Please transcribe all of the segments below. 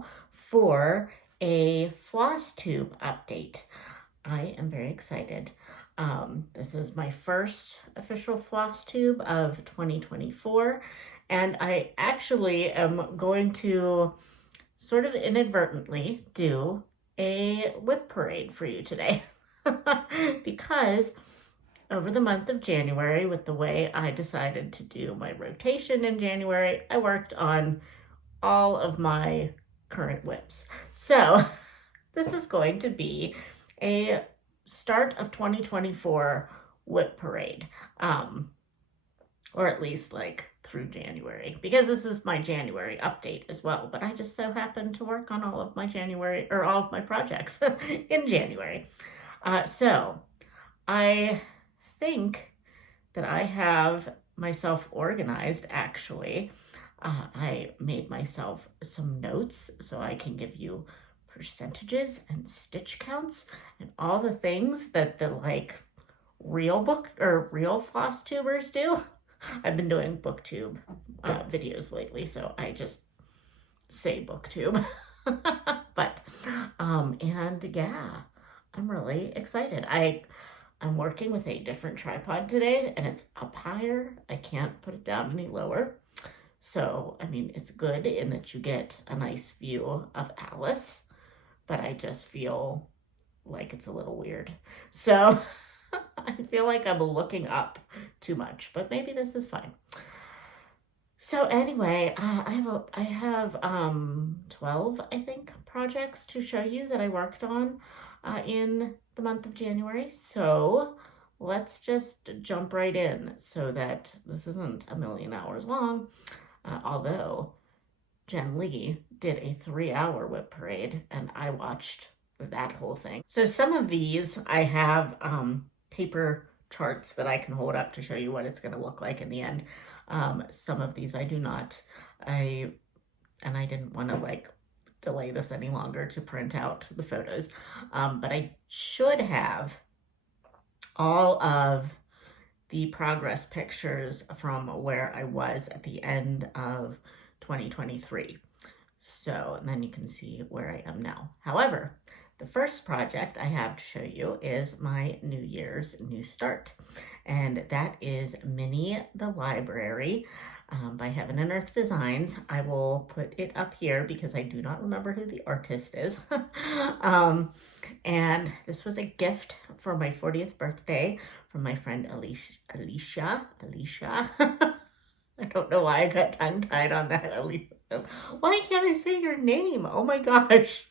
channel for a Flosstube update. I am very excited. This is my first official Flosstube of 2024, and I actually am going to sort of inadvertently do a WIP parade for you today because over the month of January, with the way I decided to do my rotation in January, I worked on all of my current WIPs. So this is going to be a start of 2024 WIP parade, or at least like through January, because this is my January update as well. But I just so happened to work on all of my January, or all of my projects in January. So I think that I have myself organized, actually. I made myself some notes so I can give you percentages and stitch counts and all the things that the like real floss tubers do. I've been doing booktube videos lately, so I just say booktube. But and yeah, I'm really excited. I'm working with a different tripod today, and it's up higher. I can't put it down any lower. So, I mean, it's good in that you get a nice view of Alice, but I just feel like it's a little weird. So, I feel like I'm looking up too much, but maybe this is fine. So anyway, I have 12, I think, projects to show you that I worked on in the month of January. So let's just jump right in so that this isn't a million hours long, although Jen Lee did a 3-hour WIP parade and I watched that whole thing. So some of these I have paper charts that I can hold up to show you what it's going to look like in the end. Some of these I do not. I didn't want to like delay this any longer to print out the photos. But I should have all of the progress pictures from where I was at the end of 2023. So, and then you can see where I am now. However, the first project I have to show you is my New Year's New Start, and that is Minnie the Library by Heaven and Earth Designs. I will put it up here because I do not remember who the artist is. And this was a gift for my 40th birthday from my friend Alicia. I don't know why I got tongue-tied on that, Alicia. Why can't I say your name? Oh my gosh.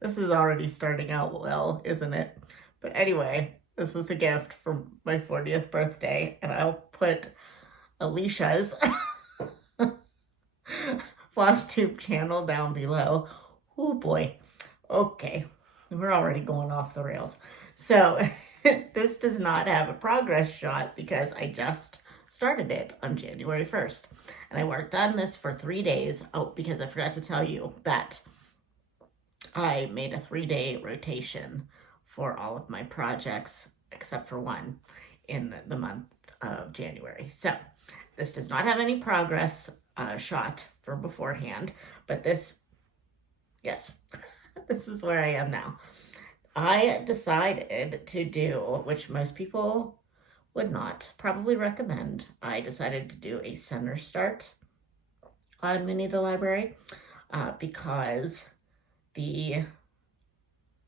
This is already starting out well, isn't it? But anyway, this was a gift for my 40th birthday, and I'll put Alicia's Flosstube channel down below. Oh boy. Okay, we're already going off the rails. So this does not have a progress shot because I just started it on January 1st. And I worked on this for 3 days. Oh, because I forgot to tell you that I made a 3-day rotation for all of my projects, except for one, in the month of January. So this does not have any progress shot for beforehand, but this, yes, this is where I am now. I decided to do, which most people would not probably recommend, I decided to do a center start on Minnie the Library because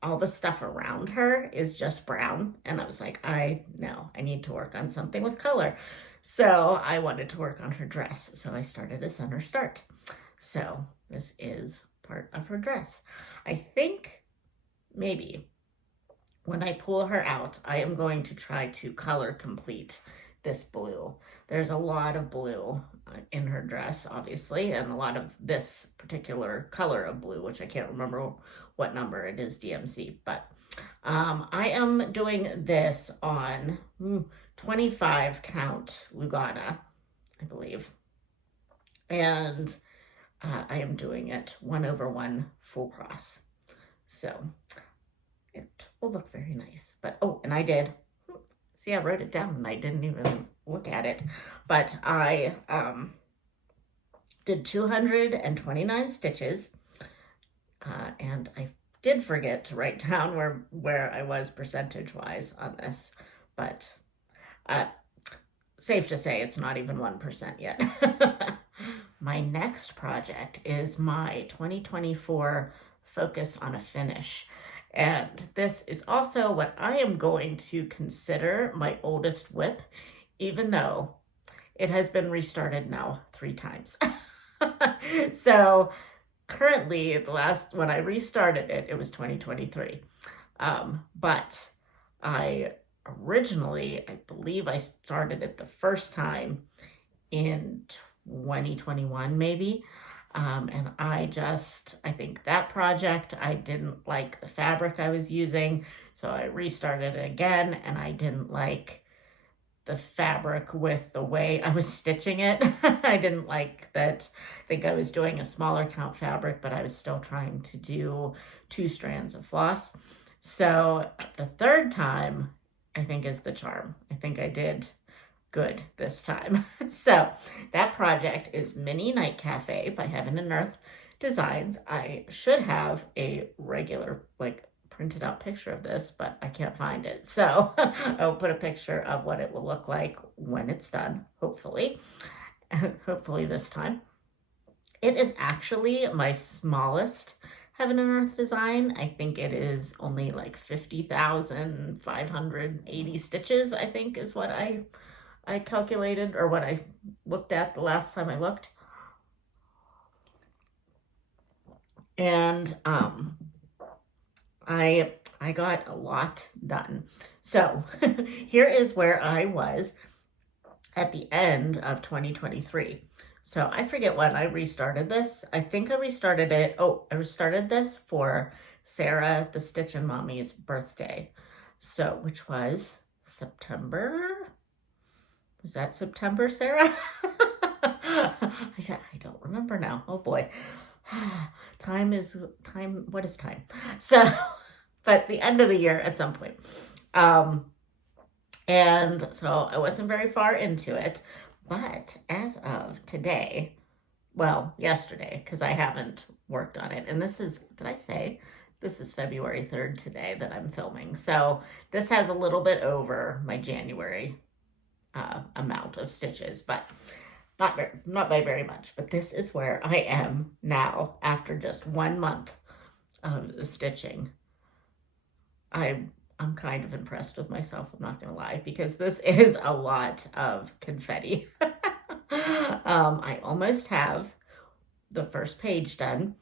all the stuff around her is just brown. And I was like, I need to work on something with color. So I wanted to work on her dress. So I started a center start. So this is part of her dress. I think maybe when I pull her out, I am going to try to color complete this blue. There's a lot of blue in her dress, obviously, and a lot of this particular color of blue, which I can't remember what number it is, DMC, but I am doing this on 25 count Lugana, I believe, and I am doing it 1/1 full cross, so it will look very nice. But oh, and I did see, I wrote it down and I didn't even look at it, but I did 229 stitches, and I did forget to write down where I was percentage-wise on this, but safe to say it's not even 1% yet. My next project is my 2024 Focus on a Finish. And this is also what I am going to consider my oldest WIP, even though it has been restarted now 3 times. So currently, the last when I restarted it, it was 2023. But I believe I started it the first time in 2021, maybe. And I think that project, I didn't like the fabric I was using, so I restarted it again, and I didn't like the fabric with the way I was stitching it. I didn't like that. I think I was doing a smaller count fabric, but I was still trying to do 2 strands of floss. So the third time, I think, is the charm. I think I did good this time. So that project is Mini Night Cafe by Heaven and Earth Designs. I should have a regular, printed out picture of this, but I can't find it. So I'll put a picture of what it will look like when it's done, hopefully. Hopefully this time. It is actually my smallest Heaven and Earth design. I think it is only like 50,580 stitches, I think is what I calculated, or what I looked at the last time I looked. And I got a lot done. So here is where I was at the end of 2023. So I forget when I restarted this. I think I restarted it. I restarted this for Sarah, the Stitch and Mommy's birthday. So, which was September? Was that September, Sarah? I don't remember now. Oh boy. Time, what is time? So, but the end of the year at some point. And so I wasn't very far into it, but as of today, well, yesterday, because I haven't worked on it, and this is, did I say, this is February 3rd today that I'm filming. So this has a little bit over my January amount of stitches, but not by very much. But this is where I am now after just 1 month of stitching. I'm kind of impressed with myself, I'm not gonna lie, because this is a lot of confetti. I almost have the first page done.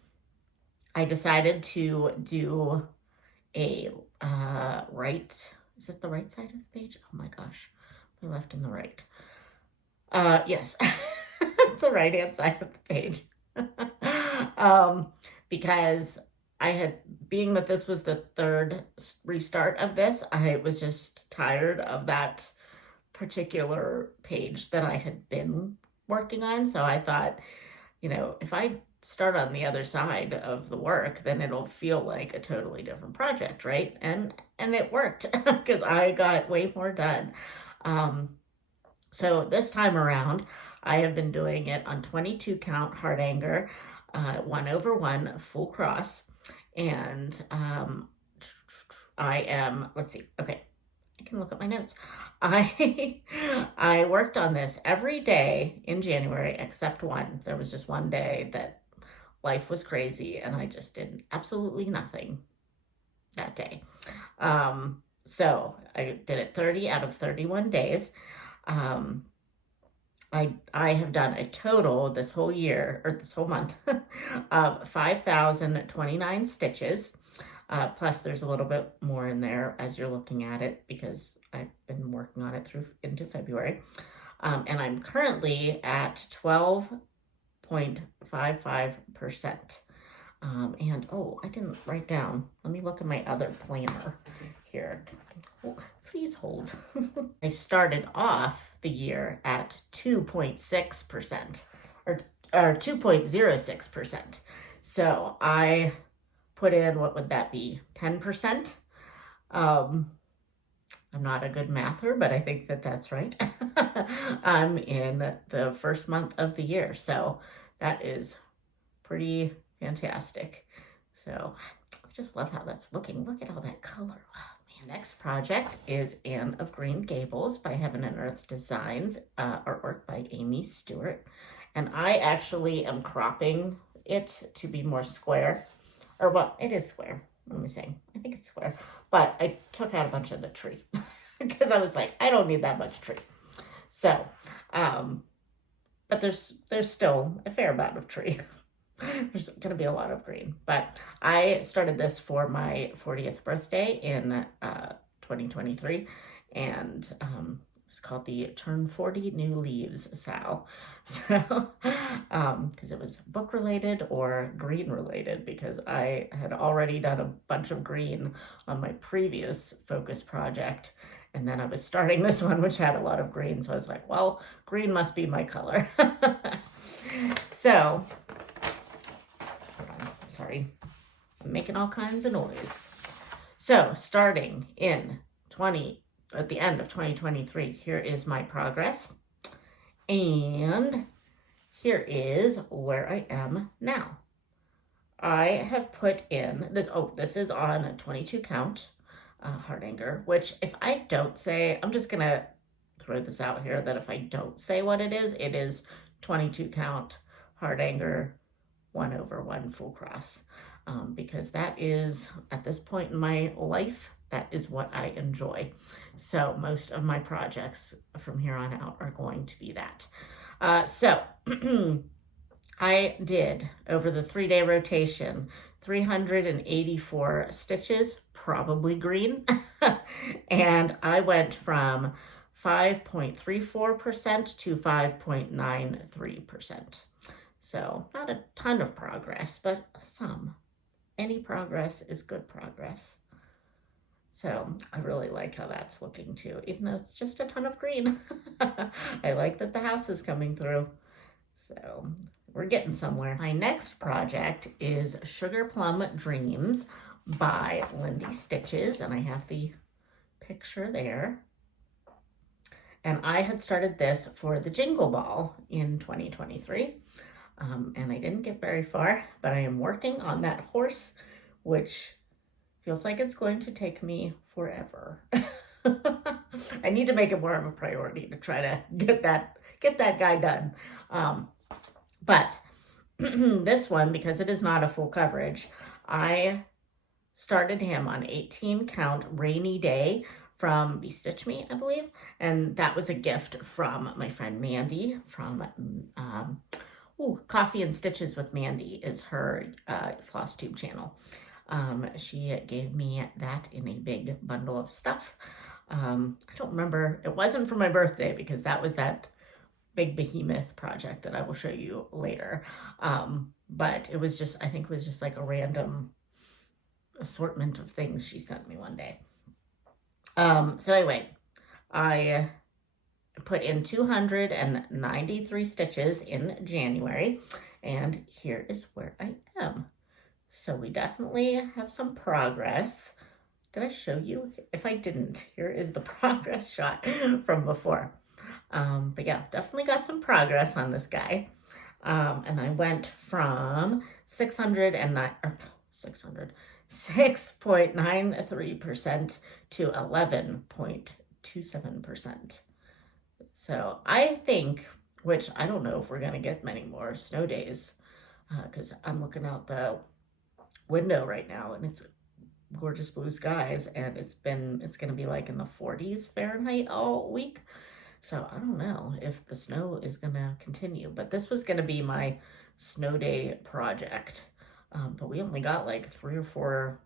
I decided to do a right, is it the right side of the page? Oh my gosh, my left and the right. Yes, the right hand side of the page. Because being that this was the third restart of this, I was just tired of that particular page that I had been working on. So I thought, if I start on the other side of the work, then it'll feel like a totally different project, right? And it worked because I got way more done. So this time around, I have been doing it on 22 count hard anger, 1/1 full cross. And I am, let's see, okay, I can look at my notes. I worked on this every day in January except one. There was just one day that life was crazy and I just did absolutely nothing that day. So I did it 30 out of 31 days. I have done a total this whole year, or this whole month, of 5,029 stitches. Plus there's a little bit more in there as you're looking at it because I've been working on it into February. And I'm currently at 12.55%. And I didn't write down. Let me look at my other planner here. Oh, please hold. I started off the year at 2.6% or 2.06%. So I put in, what would that be? 10%. I'm not a good mather, but I think that that's right. I'm in the first month of the year. So that is pretty fantastic. So I just love how that's looking. Look at all that color. Oh, man. Next project is Anne of Green Gables by Heaven and Earth Designs, artwork by Amy Stewart. And I actually am cropping it to be more square. Or, well, it is square. What am I saying? I think it's square. But I took out a bunch of the tree because I was like, I don't need that much tree. So, but there's still a fair amount of tree. There's going to be a lot of green. But I started this for my 40th birthday in 2023. And it was called the Turn 40 New Leaves Sal. So, because it was book related or green related, because I had already done a bunch of green on my previous focus project. And then I was starting this one, which had a lot of green. So I was like, well, green must be my color. So, hold on, sorry, I'm making all kinds of noise. So starting at the end of 2023, here is my progress. And here is where I am now. I have put in this, this is on a 22 count Hardanger, which if I don't say, I'm just gonna throw this out here that if I don't say what it is 22 count Hardanger 1/1 full cross, because that is, at this point in my life, that is what I enjoy. So most of my projects from here on out are going to be that. So I did, over the 3-day rotation, 384 stitches, probably green. And I went from 5.34% to 5.93%. So not a ton of progress, but some. Any progress is good progress. So I really like how that's looking too, even though it's just a ton of green. I like that the house is coming through. So we're getting somewhere. My next project is Sugar Plum Dreams by Lindy Stitches, and I have the picture there. And I had started this for the Jingle Ball in 2023, and I didn't get very far, but I am working on that horse, which feels like it's going to take me forever. I need to make it more of a priority to try to get that guy done. But this one, because it is not a full coverage, I started him on 18 count Rainy Day from Be Stitch Me, I believe. And that was a gift from my friend Mandy from Coffee and Stitches with Mandy is her Flosstube channel. She gave me that in a big bundle of stuff. I don't remember, it wasn't for my birthday because that was that big behemoth project that I will show you later. But it was just, I think it was just like a random assortment of things she sent me one day. So anyway, I put in 293 stitches in January, and here is where I am. So we definitely have some progress. Did I show you? If I didn't, here is the progress shot from before. But yeah, definitely got some progress on this guy. And I went from 6.93% to 11.27%. So I think, which I don't know if we're going to get many more snow days, because I'm looking out the window right now and it's gorgeous blue skies, and it's going to be like in the 40s Fahrenheit all week. So I don't know if the snow is going to continue, but this was going to be my snow day project. But we only got like 3 or 4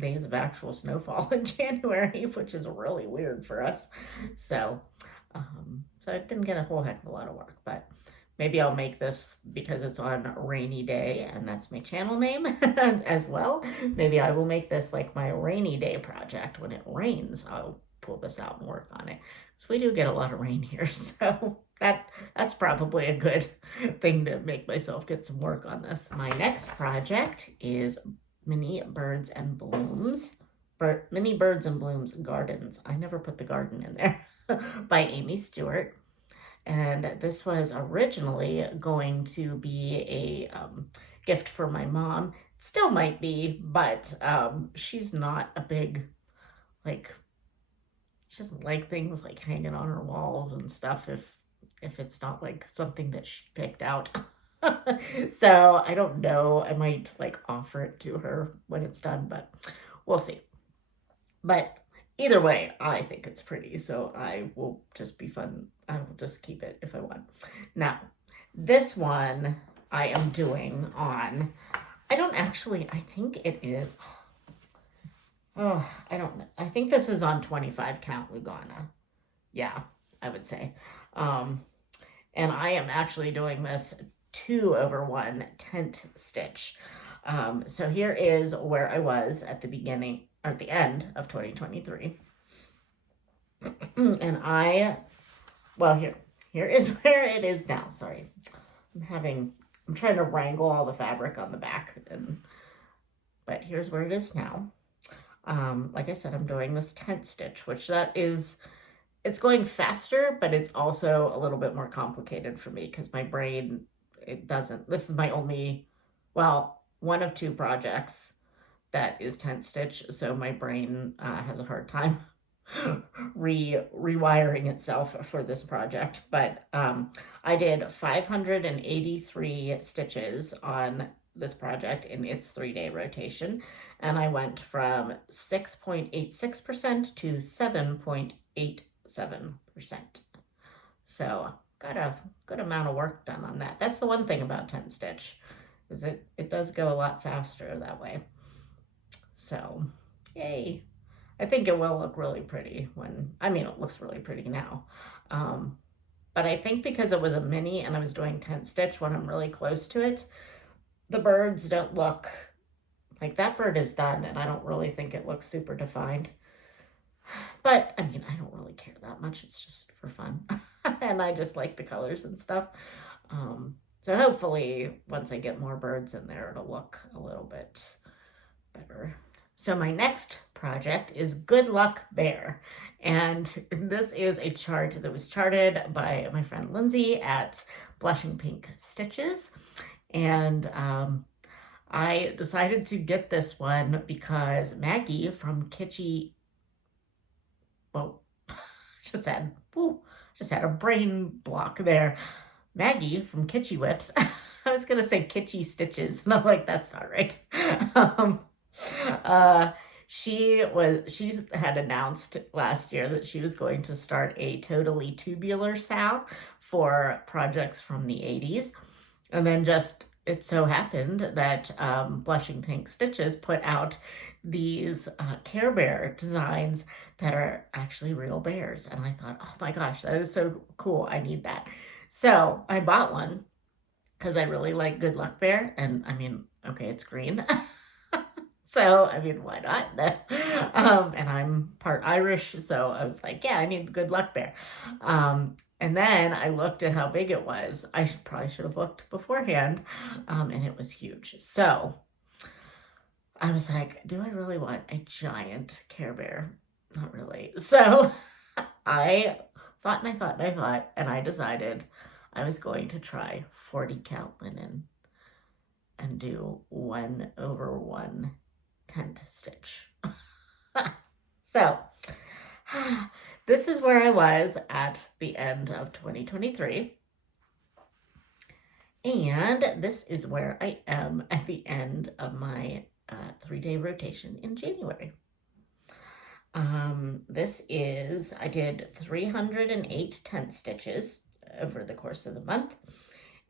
days of actual snowfall in January, which is really weird for us. So I didn't get a whole heck of a lot of work, but maybe I'll make this, because it's on a rainy day and that's my channel name as well. Maybe I will make this like my rainy day project. When it rains, I'll pull this out and work on it. So we do get a lot of rain here, so that's probably a good thing to make myself get some work on this. My next project is Mini Birds and Blooms Gardens. I never put the garden in there. By Amy Stewart. And this was originally going to be a gift for my mom. It still might be, but she's not a big, like, she doesn't like things like hanging on her walls and stuff if it's not like something that she picked out. So I don't know. I might like offer it to her when it's done, but we'll see. But either way, I think it's pretty, so I will just be fun. I will just keep it if I want. Now, this one I am doing on, I don't actually, I think it is, oh, I don't know. I think this is on 25 count Lugana. Yeah, I would say. Um, and I am actually doing this 2/1 tent stitch. So here is where I was at the beginning, or at the end of 2023. And well, here is where it is now. Sorry. I'm trying to wrangle all the fabric on the back, but here's where it is now. Like I said, I'm doing this tent stitch, which it's going faster, but it's also a little bit more complicated for me because my brain, this is my only, well, one of 2 projects that is tent stitch, so my brain has a hard time rewiring itself for this project. But I did 583 stitches on this project in its 3-day rotation, and I went from 6.86% to 7.87%. So got a good amount of work done on that. That's the one thing about tent stitch, is it does go a lot faster that way. So yay. I think it will look really pretty it looks really pretty now. But I think because it was a mini and I was doing tent stitch when I'm really close to it, the birds don't look, like that bird is done and I don't really think it looks super defined. But I don't really care that much. It's just for fun. And I just like the colors and stuff. So hopefully once I get more birds in there, it'll look a little bit better. So my next project is Good Luck Bear. And this is a chart that was charted by my friend Lindsay at Blushing Pink Stitches. And I decided to get this one because Maggie from Kitschy, well, just had a brain block there. Maggie from Kitschy Whips. I was gonna say Kitschy Stitches, and I'm like, that's not right. She had announced last year that she was going to start a totally tubular sal for projects from the 80s. And then just, it so happened that Blushing Pink Stitches put out these Care Bear designs that are actually real bears. And I thought, oh my gosh, that is so cool. I need that. So I bought one because I really like Good Luck Bear. And okay, it's green. So, why not? And I'm part Irish, so I was like, yeah, I need the Good Luck Bear. And then I looked at how big it was. I probably should have looked beforehand, and it was huge. So I was like, do I really want a giant Care Bear? Not really. So I thought and I thought and I thought, and I decided I was going to try 40 count linen and do 1/1 tent stitch. So this is where I was at the end of 2023. And this is where I am at the end of my 3-day rotation in January. I did 308 tent stitches over the course of the month.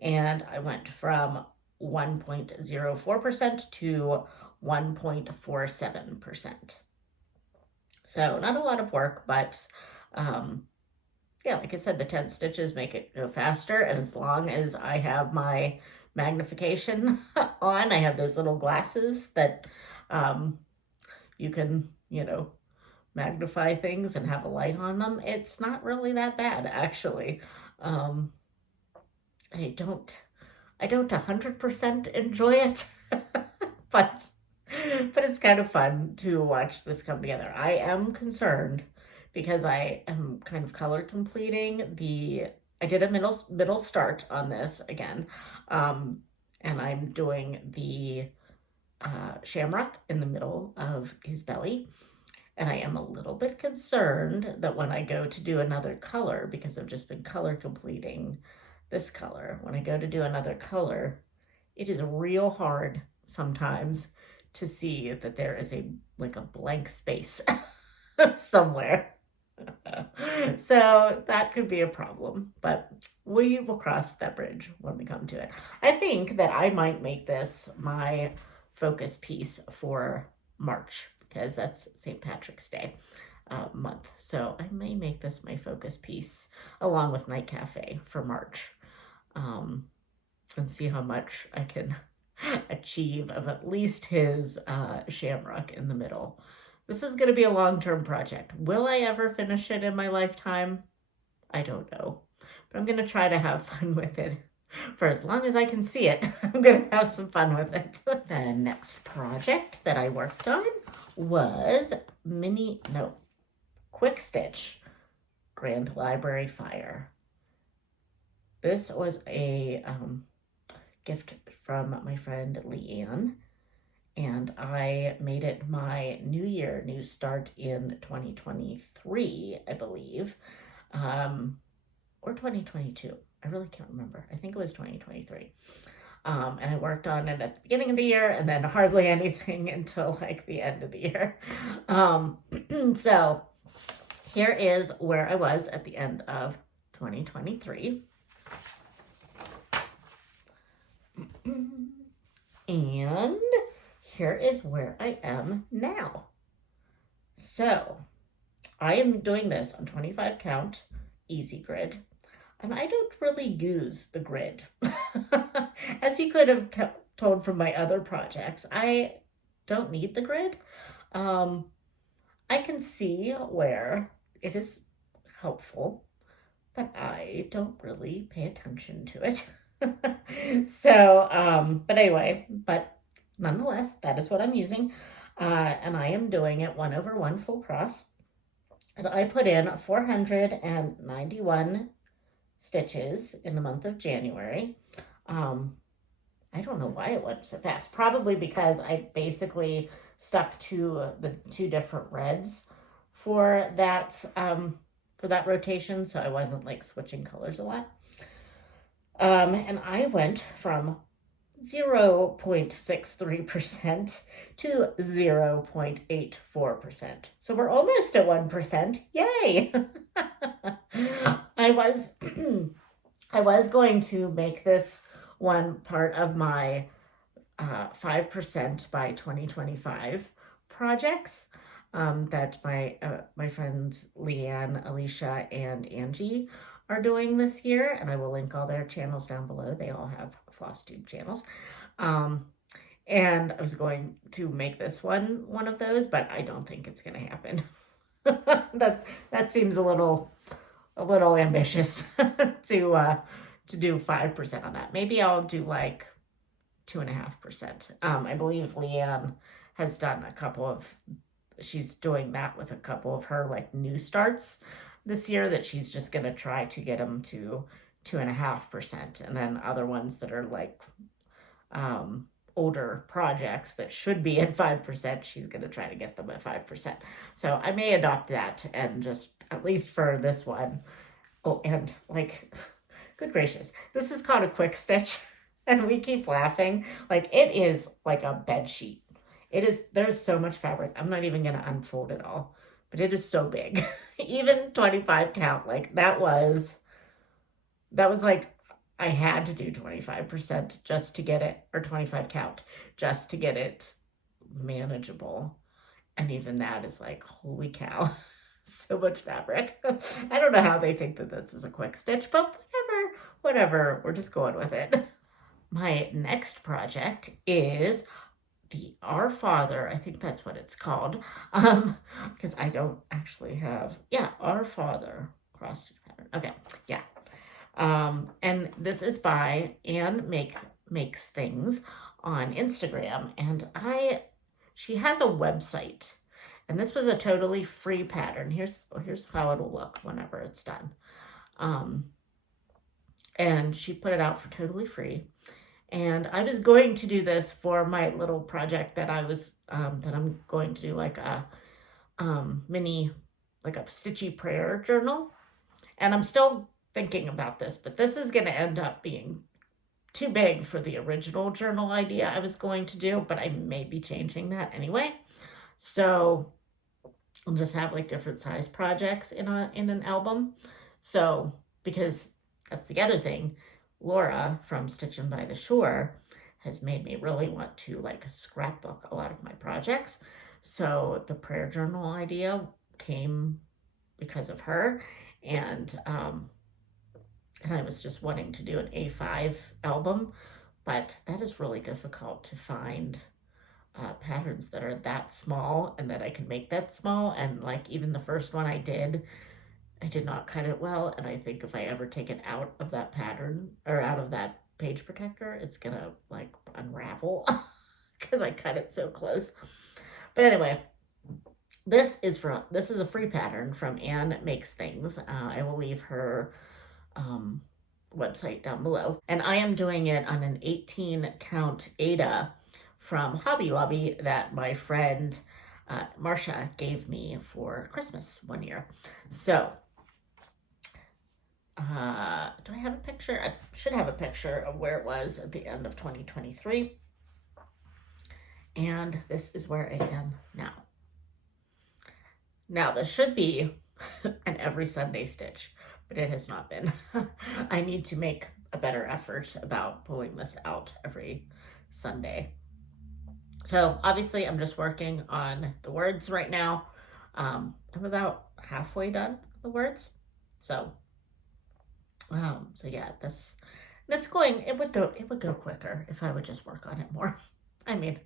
And I went from 1.04% to 1.47%. So not a lot of work, but yeah, like I said, the tent stitches make it go faster. And as long as I have my magnification on, I have those little glasses that you can, magnify things and have a light on them. It's not really that bad, actually. I don't 100% enjoy it, but it's kind of fun to watch this come together. I am concerned because I am kind of color completing the I did a middle start on this again. And I'm doing the shamrock in the middle of his belly. And I am a little bit concerned that when I go to do another color, because I've just been color completing this color, when I go to do another color, it is real hard sometimes to see that there is like a blank space somewhere. So that could be a problem, but we will cross that bridge when we come to it. I think that I might make this my focus piece for March, because that's St. Patrick's Day month. So I may make this my focus piece along with Night Cafe for March, and see how much I can achieve of at least his shamrock in the middle. This is going to be a long-term project. Will I ever finish it in my lifetime? I don't know. But I'm going to try to have fun with it. For as long as I can see it, I'm going to have some fun with it. The next project that I worked on was Quick Stitch Grand Library Fire. This was a gift from my friend Leanne, and I made it my new start in 2023, I believe, or 2022. I really can't remember. I think it was 2023. And I worked on it at the beginning of the year and then hardly anything until like the end of the year. So here is where I was at the end of 2023. And here is where I am now. So I am doing this on 25 count easy grid, and I don't really use the grid. As you could have told from my other projects, I don't need the grid. I can see where it is helpful, but I don't really pay attention to it. So, but anyway, but nonetheless, that is what I'm using. And I am doing it 1/1 full cross. And I put in 491 stitches in the month of January. I don't know why it went so fast. Probably because I basically stuck to the two different reds for that rotation, so I wasn't like switching colors a lot. And I went from 0.63% to 0.84%. So we're almost at 1%. Yay! I was going to make this one part of my 5% by 2025 projects that my friends Leanne, Alicia, and Angie are doing this year, and I will link all their channels down below. They all have Flosstube channels. And I was going to make this one of those, but I don't think it's going to happen. that seems a little ambitious to do 5% on that. Maybe I'll do like 2.5%. I believe Leanne has done she's doing that with a couple of her like new starts this year, that she's just going to try to get them to 2.5%. And then other ones that are like older projects that should be at 5%, she's going to try to get them at 5%. So I may adopt that, and just at least for this one. Oh, and like, good gracious, this is called a quick stitch, and we keep laughing. Like, it is like a bed sheet. There's so much fabric. I'm not even going to unfold it all, but it is so big. Even 25 count, like that was like, I had to do 25% just to get it, or 25 count, just to get it manageable. And even that is like, holy cow, so much fabric. I don't know how they think that this is a quick stitch, but whatever, we're just going with it. My next project is the Our Father, I think that's what it's called, because I don't actually have, Our Father cross stitch pattern. Okay, yeah. And this is by Anne Makes Things on Instagram, and she has a website, and this was a totally free pattern. Here's how it'll look whenever it's done. and she put it out for totally free. And I was going to do this for my little project that I'm going to do, like a mini, like a stitchy prayer journal. And I'm still thinking about this, but this is going to end up being too big for the original journal idea I was going to do, but I may be changing that anyway. So I'll just have like different size projects in an album. So, because that's the other thing, Laura from Stitchin' by the Shore has made me really want to like scrapbook a lot of my projects. So the prayer journal idea came because of her, and I was just wanting to do an A5 album, but that is really difficult to find patterns that are that small and that I can make that small. And like even the first one I did not cut it well. And I think if I ever take it out of that pattern or out of that page protector, it's gonna like unravel because I cut it so close. But anyway, this is a free pattern from Anne Makes Things. I will leave her website down below. And I am doing it on an 18 count Ada from Hobby Lobby that my friend Marcia gave me for Christmas one year. So, do I have a picture? I should have a picture of where it was at the end of 2023. And this is where I am now. Now, this should be an every Sunday stitch, but it has not been. I need to make a better effort about pulling this out every Sunday. So obviously I'm just working on the words right now. I'm about halfway done the words. So yeah, that's going, it would go quicker if I would just work on it more. I mean,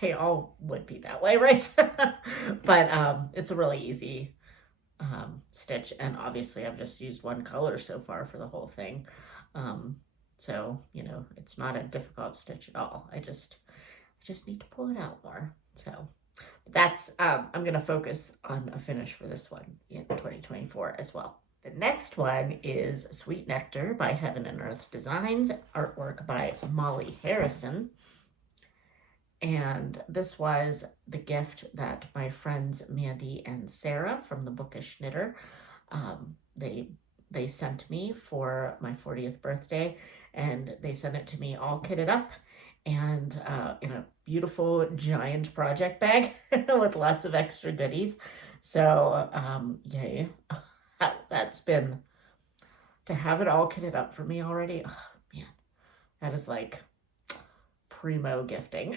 they all would be that way, right? But it's a really easy stitch, and obviously I've just used one color so far for the whole thing. So, you know, it's not a difficult stitch at all. I just need to pull it out more. So that's, I'm going to focus on a finish for this one in 2024 as well. The next one is Sweet Nectar by Heaven and Earth Designs, artwork by Molly Harrison. And this was the gift that my friends Mandy and Sarah from the Bookish Knitter, they sent me for my 40th birthday, and they sent it to me all kitted up and in a beautiful giant project bag with lots of extra goodies. So yay. That's been, to have it all kitted up for me already. Oh man, that is like primo gifting.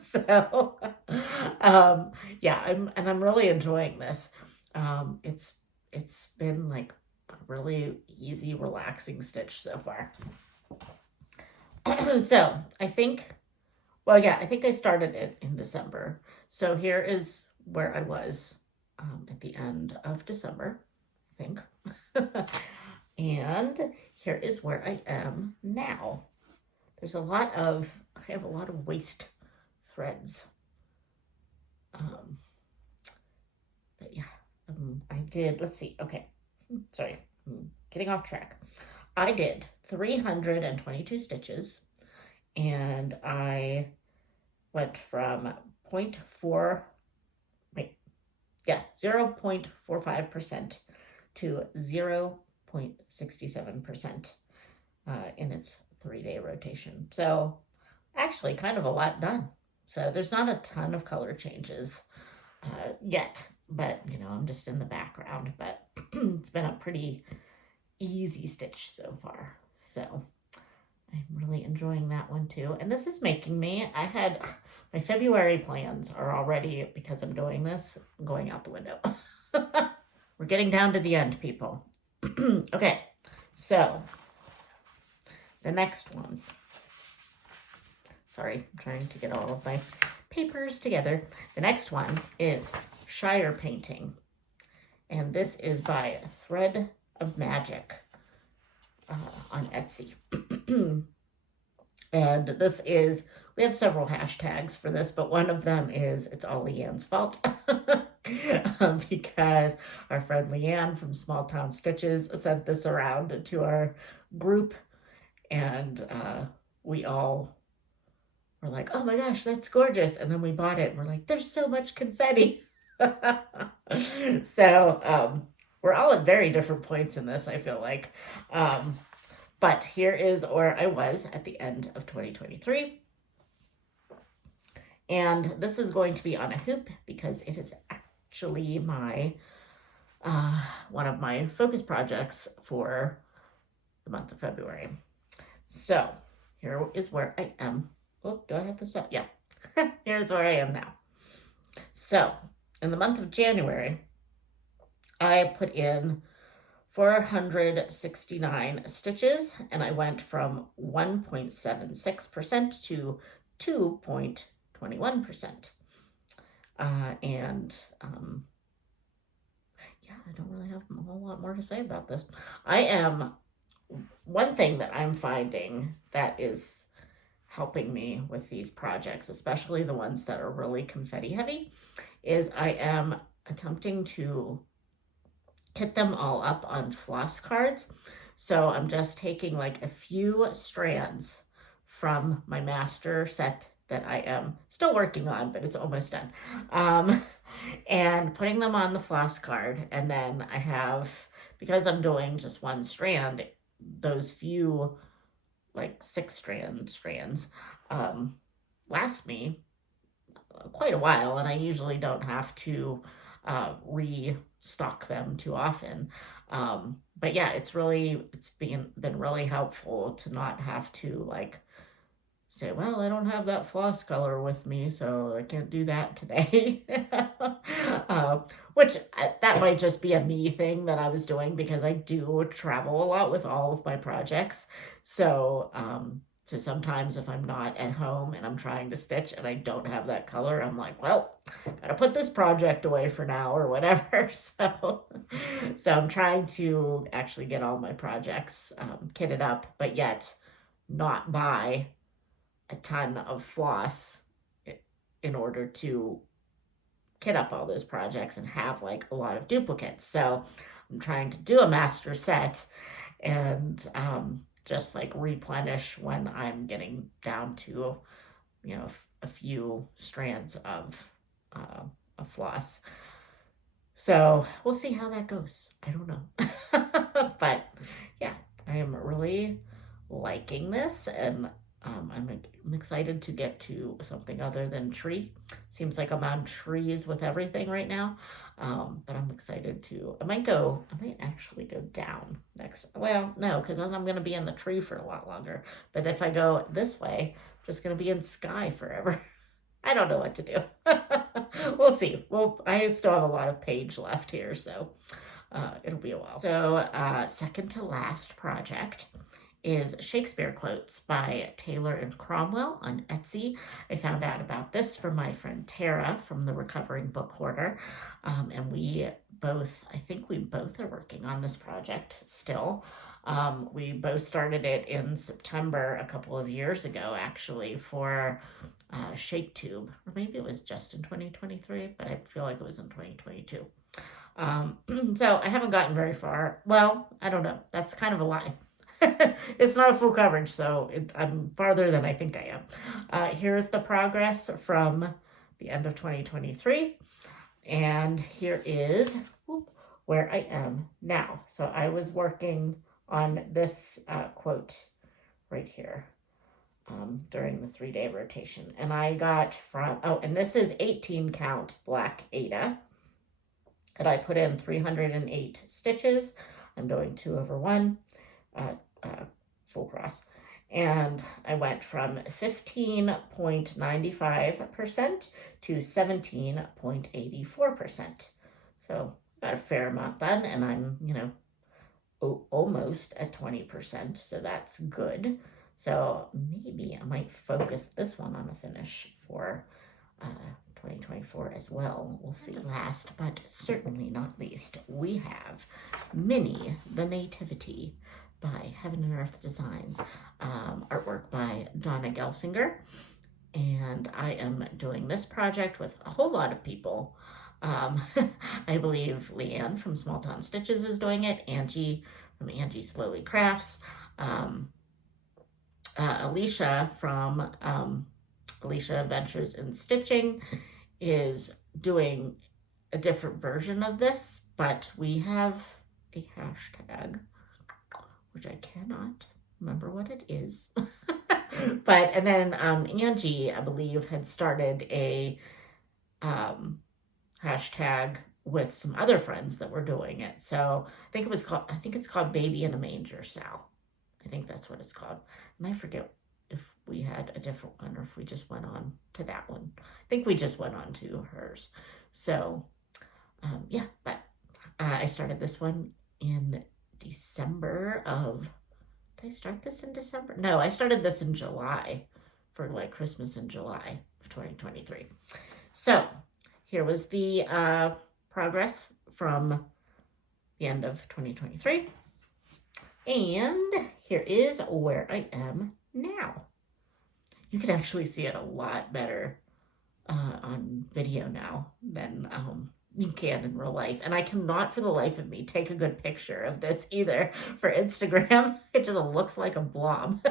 So yeah, I'm really enjoying this. It's been like a really easy, relaxing stitch so far. So I think I started it in December. So here is where I was at the end of December, I think. And here is where I am now. I have a lot of waste threads. But yeah, I did, let's see, okay, sorry, I'm getting off track. I did 322 stitches, and I went from 0.45% to 0.67% in its 3-day rotation. So actually kind of a lot done. So there's not a ton of color changes yet, but you know, I'm just in the background, but it's been a pretty easy stitch so far. So I'm really enjoying that one too. And this is making me, my February plans are already, because I'm doing this, going out the window. We're getting down to the end, people. Okay, so the next one. Sorry, I'm trying to get all of my papers together. The next one is Shire Painting. And this is by Thread of Magic on Etsy. And this is we have several hashtags for this, but one of them is It's All Leanne's Fault. Because our friend Leanne from Small Town Stitches sent this around to our group, and we all were like, oh my gosh, that's gorgeous. And then we bought it and we're like, there's so much confetti. So we're all at very different points in this, I feel like. But here is where I was at the end of 2023. And this is going to be on a hoop because it is actually my one of my focus projects for the month of February. So here is where I am. Oh, do I have this up? Yeah. Here's where I am now. So in the month of January, I put in 469 stitches, and I went from 1.76% to 2.21%. Yeah, I don't really have a whole lot more to say about this. One thing that I'm finding that is helping me with these projects, especially the ones that are really confetti heavy, is I am attempting to kit them all up on floss cards. So I'm just taking like a few strands from my master set that I am still working on, but it's almost done, and putting them on the floss card. And then I have, because I'm doing just one strand, those few like 6 strands last me quite a while, and I usually don't have to restock them too often. But yeah, it's been really helpful to not have to like say, well, I don't have that floss color with me, so I can't do that today. Which that might just be a me thing that I was doing because I do travel a lot with all of my projects. So sometimes if I'm not at home and I'm trying to stitch and I don't have that color, I'm like, well, gotta put this project away for now or whatever. So I'm trying to actually get all my projects kitted up, but yet not buy a ton of floss in order to kit up all those projects and have like a lot of duplicates. So I'm trying to do a master set and just like replenish when I'm getting down to, a few strands of floss. So we'll see how that goes. I don't know. But yeah, I am really liking this, and I'm excited to get to something other than tree. Seems like I'm on trees with everything right now. But I'm excited to, I might actually go down next. Well, no, because then I'm going to be in the tree for a lot longer. But if I go this way, I'm just going to be in sky forever. I don't know what to do. We'll see. Well, I still have a lot of page left here, so it'll be a while. So second to last project is Shakespeare Quotes by Taylor and Cromwell on Etsy. I found out about this from my friend Tara from the Recovering Book Hoarder. And I think we both are working on this project still. We both started it in September a couple of years ago, actually, for Shaketube. Or maybe it was just in 2023, but I feel like it was in 2022. So I haven't gotten very far. Well, I don't know. That's kind of a lie. It's not a full coverage, so I'm farther than I think I am. Here's the progress from the end of 2023, and here is where I am now. So I was working on this quote right here during the 3-day rotation, and I got and this is 18 count black Ada, and I put in 308 stitches. I'm doing 2/1. Full cross, and I went from 15.95% to 17.84%. So got a fair amount done, and I'm almost at 20%, so that's good. So maybe I might focus this one on a finish for 2024 as well. We'll see. Last but certainly not least, we have Minnie the Nativity by Heaven and Earth Designs, artwork by Donna Gelsinger. and I am doing this project with a whole lot of people. I believe Leanne from Small Town Stitches is doing it, Angie from Angie Slowly Crafts, um, Alicia from Alicia Adventures in Stitching is doing a different version of this, but we have a hashtag, which I cannot remember what it is. But, and then Angie, I believe, had started a hashtag with some other friends that were doing it. So I think it's called Baby in a Manger, Sal. I think that's what it's called. And I forget if we had a different one or if we just went on to that one. I think we just went on to hers. So, yeah, but I started this one in December of, did I start this in December? No, I started this in July for like Christmas in July of 2023. So here was the progress from the end of 2023. And here is where I am now. You can actually see it a lot better on video now than you can in real life. And I cannot for the life of me take a good picture of this either for Instagram. It just looks like a blob.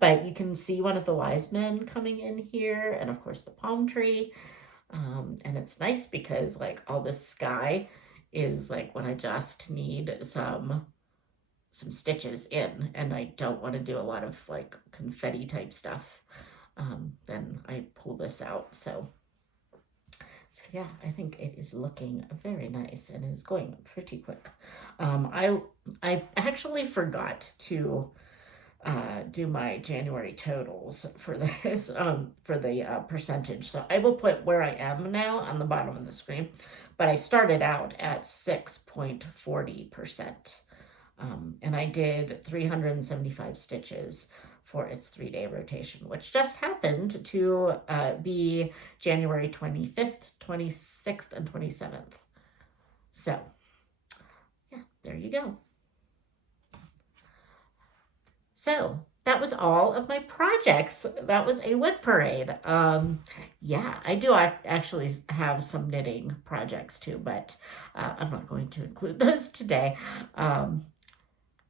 But you can see one of the wise men coming in here, and of course the palm tree. And it's nice because like all this sky is like when I just need some stitches in and I don't want to do a lot of like confetti type stuff, then I pull this out. So yeah, I think it is looking very nice and is going pretty quick. I actually forgot to do my January totals for this, for the percentage. So I will put where I am now on the bottom of the screen, but I started out at 6.40%. And I did 375 stitches for its 3-day rotation, which just happened to be January 25th, 26th, and 27th. So, yeah, there you go. So that was all of my projects. That was a WIP parade. Yeah, I do actually have some knitting projects too, but I'm not going to include those today.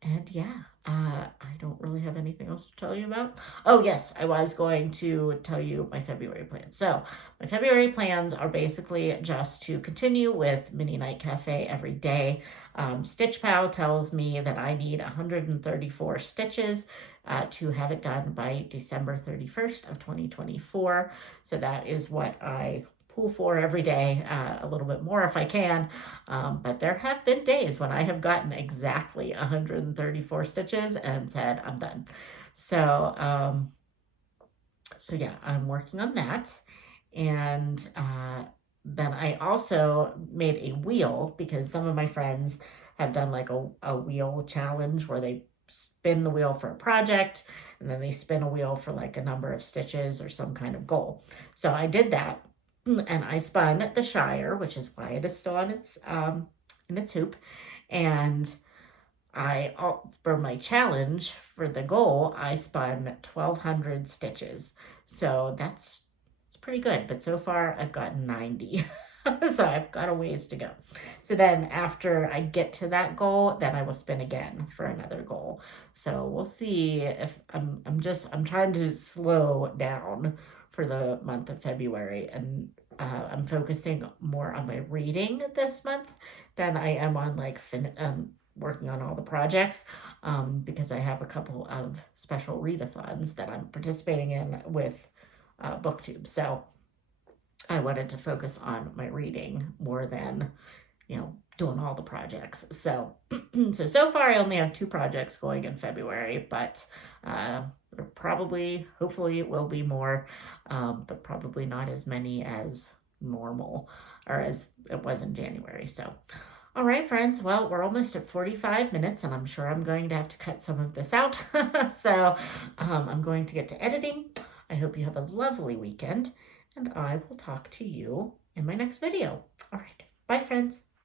And yeah, I don't really have anything else to tell you about. Oh yes, I was going to tell you my February plans. So my February plans are basically just to continue with Mini Night Cafe every day. Stitch Pal tells me that I need 134 stitches to have it done by December 31st of 2024. So that is what I pull for every day, a little bit more if I can, but there have been days when I have gotten exactly 134 stitches and said I'm done. So so yeah, I'm working on that. And then I also made a wheel because some of my friends have done like a wheel challenge where they spin the wheel for a project and then they spin a wheel for like a number of stitches or some kind of goal. So I did that. And I spun the Shire, which is why it is still on its in its hoop. And for my challenge for the goal, I spun 1,200 stitches. So it's pretty good. But so far I've got 90. So I've got a ways to go. So then after I get to that goal, then I will spin again for another goal. So we'll see if I'm trying to slow down for the month of February, and I'm focusing more on my reading this month than I am on like working on all the projects, because I have a couple of special readathons that I'm participating in with BookTube. So I wanted to focus on my reading more than, doing all the projects. So, so far I only have 2 projects going in February, but probably, hopefully it will be more, but probably not as many as normal or as it was in January. So, all right, friends. Well, we're almost at 45 minutes and I'm sure I'm going to have to cut some of this out. So I'm going to get to editing. I hope you have a lovely weekend and I will talk to you in my next video. All right. Bye, friends.